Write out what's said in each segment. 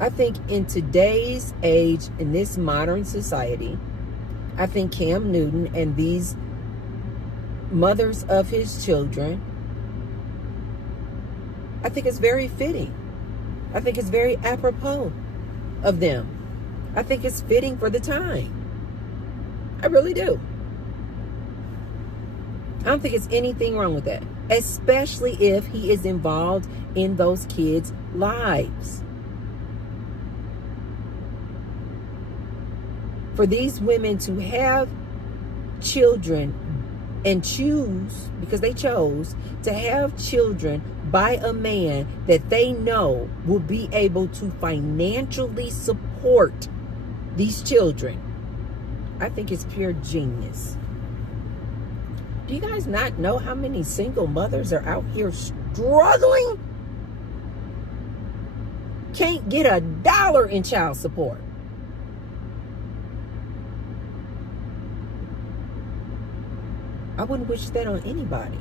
I think in today's age, in this modern society, I think Cam Newton and these mothers of his children, I think it's very fitting. I think it's very apropos of them. I think it's fitting for the time. I really do. I don't think it's anything wrong with that, especially if he is involved in those kids' lives. For these women to have children and choose, because they chose to have children by a man that they know will be able to financially support these children, I think it's pure genius. Do you guys not know how many single mothers are out here struggling? Can't get $1 in child support. I wouldn't wish that on anybody.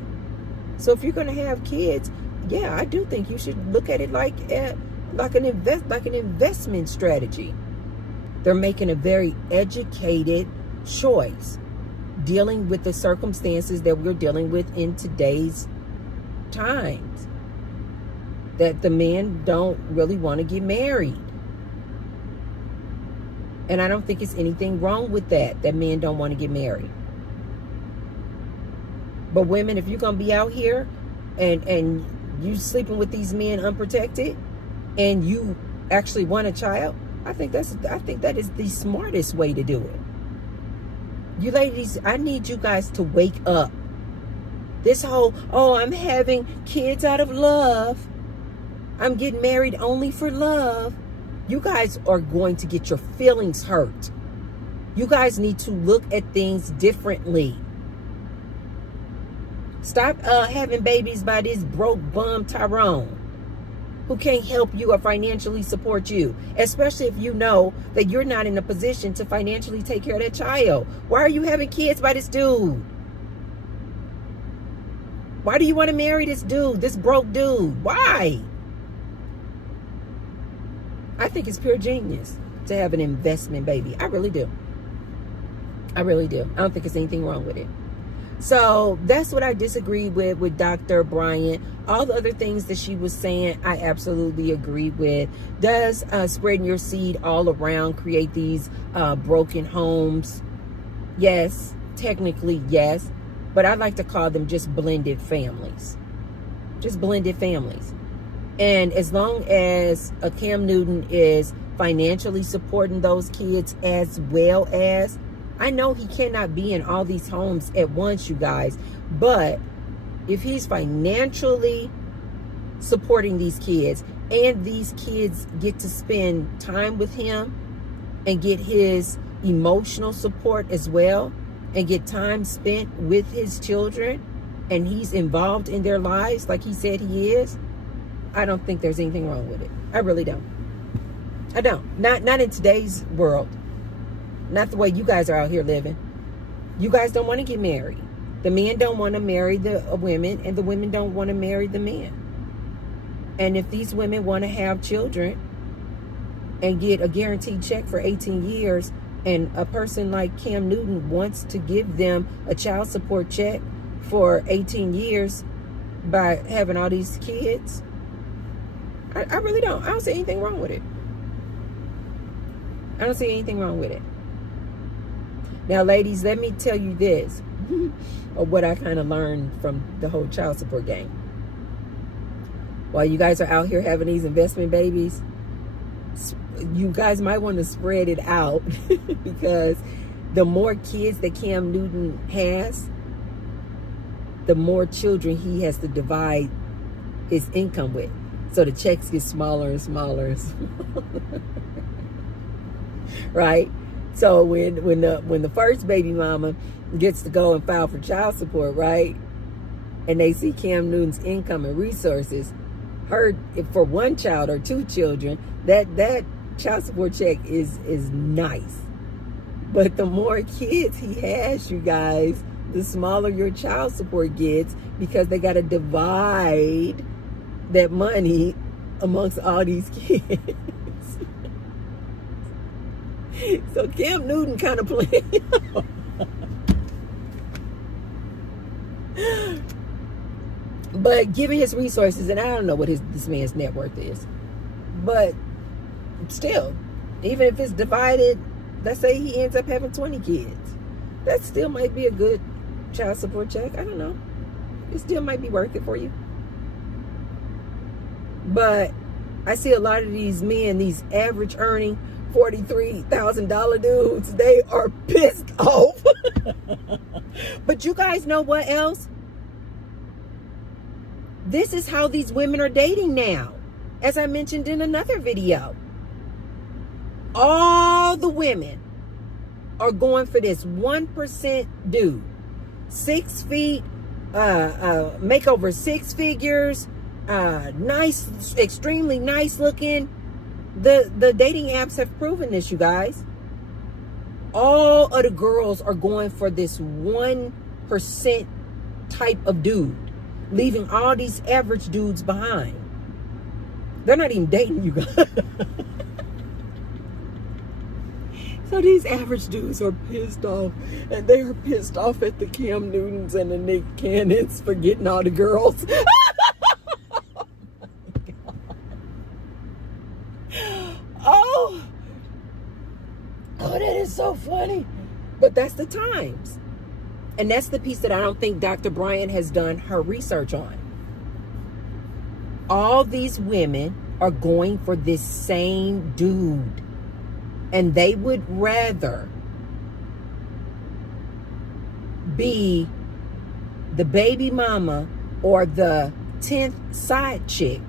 So if you're going to have kids, yeah, I do think you should look at it like an investment strategy. They're making a very educated choice, dealing with the circumstances that we're dealing with in today's times. That the men don't really want to get married. And I don't think it's anything wrong with that men don't want to get married. But women, if you're going to be out here and you sleeping with these men unprotected and you actually want a child, I think that is the smartest way to do it. You ladies, I need you guys to wake up. This whole, I'm having kids out of love. I'm getting married only for love. You guys are going to get your feelings hurt. You guys need to look at things differently. Stop having babies by this broke bum Tyrone who can't help you or financially support you, especially if you know that you're not in a position to financially take care of that child. Why are you having kids by this dude? Why do you want to marry this dude, this broke dude? Why? I think it's pure genius to have an investment baby. I really do. I really do. I don't think there's anything wrong with it. So that's what I disagree with Dr. Bryant. All the other things that she was saying, I absolutely agree with. Does spreading your seed all around create these broken homes? Yes, technically yes. But I like to call them just blended families. Just blended families. And as long as Cam Newton is financially supporting those kids as well as, I know he cannot be in all these homes at once, you guys, but if he's financially supporting these kids and these kids get to spend time with him and get his emotional support as well and get time spent with his children and he's involved in their lives like he said he is, I don't think there's anything wrong with it. I really don't. I don't. Not in today's world. Not the way you guys are out here living. You guys don't want to get married. The men don't want to marry the women, and the women don't want to marry the men. And if these women want to have children and get a guaranteed check for 18 years, and a person like Cam Newton wants to give them a child support check for 18 years by having all these kids, I really don't. I don't see anything wrong with it. I don't see anything wrong with it. Now, ladies, let me tell you this, or what I kind of learned from the whole child support game. While you guys are out here having these investment babies, you guys might want to spread it out because the more kids that Cam Newton has, the more children he has to divide his income with. So the checks get smaller and smaller and smaller. Right? So when the first baby mama gets to go and file for child support, right? And they see Cam Newton's income and resources, if for one child or two children, that child support check is nice. But the more kids he has, you guys, the smaller your child support gets because they got to divide that money amongst all these kids. So Cam Newton kind of playing. But given his resources, and I don't know what this man's net worth is, but still, even if it's divided, let's say he ends up having 20 kids, that still might be a good child support check. I don't know. It still might be worth it for you. But I see a lot of these men, these average earning $43,000 dudes, they are pissed off. But you guys know what else? This is how these women are dating now. As I mentioned in another video, all the women are going for this 1% dude. 6 feet, make over 6 figures, nice, extremely nice looking. The dating apps have proven this, you guys. All of the girls are going for this 1% type of dude, leaving all these average dudes behind. They're not even dating you guys. So these average dudes are pissed off, and they are pissed off at the Cam Newtons and the Nick Cannons for getting all the girls. Oh, that is so funny. But that's the times. And that's the piece that I don't think Dr. Bryant has done her research on. All these women are going for this same dude. And they would rather be the baby mama or the 10th side chick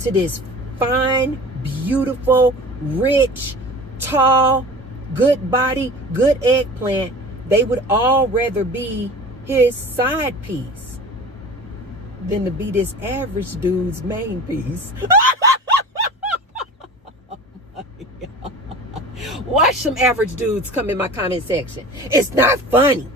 to this fine, beautiful, rich, tall, good body, good eggplant. They would all rather be his side piece than to be this average dude's main piece. Oh my God. Watch some average dudes come in my comment section. It's not funny.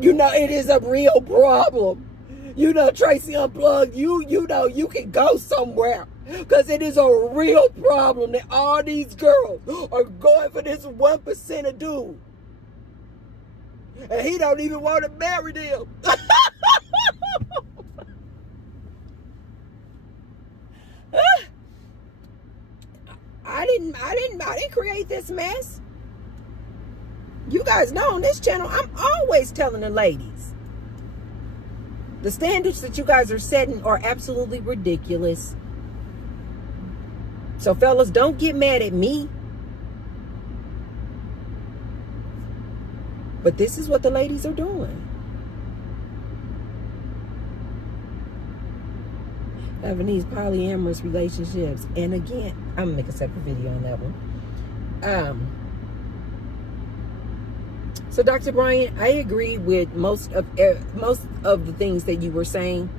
You know, it is a real problem. You know, Tracy Unplugged, you know, you can go somewhere. Because it is a real problem that all these girls are going for this 1% of dude. And he don't even want to marry them. I didn't create this mess. You guys know on this channel, I'm always telling the ladies, the standards that you guys are setting are absolutely ridiculous. So fellas, don't get mad at me. But this is what the ladies are doing. Having these polyamorous relationships. And again, I'm going to make a separate video on that one. So Dr. Bryant, I agree with most of the things that you were saying.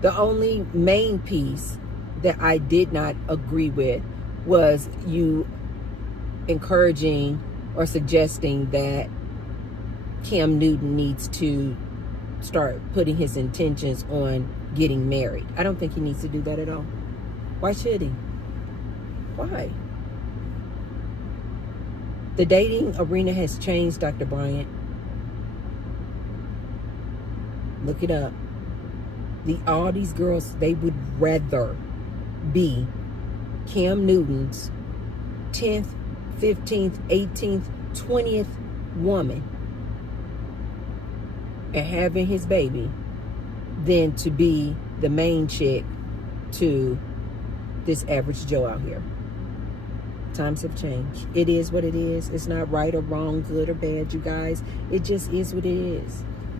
The only main piece that I did not agree with was you encouraging or suggesting that Cam Newton needs to start putting his intentions on getting married. I don't think he needs to do that at all. Why should he? Why? The dating arena has changed, Dr. Bryant. Look it up. All these girls, they would rather be Cam Newton's 10th, 15th, 18th, 20th woman and having his baby than to be the main chick to this average Joe out here. Times have changed. It is what it is. It's not right or wrong, good or bad, you guys. It just is what it is.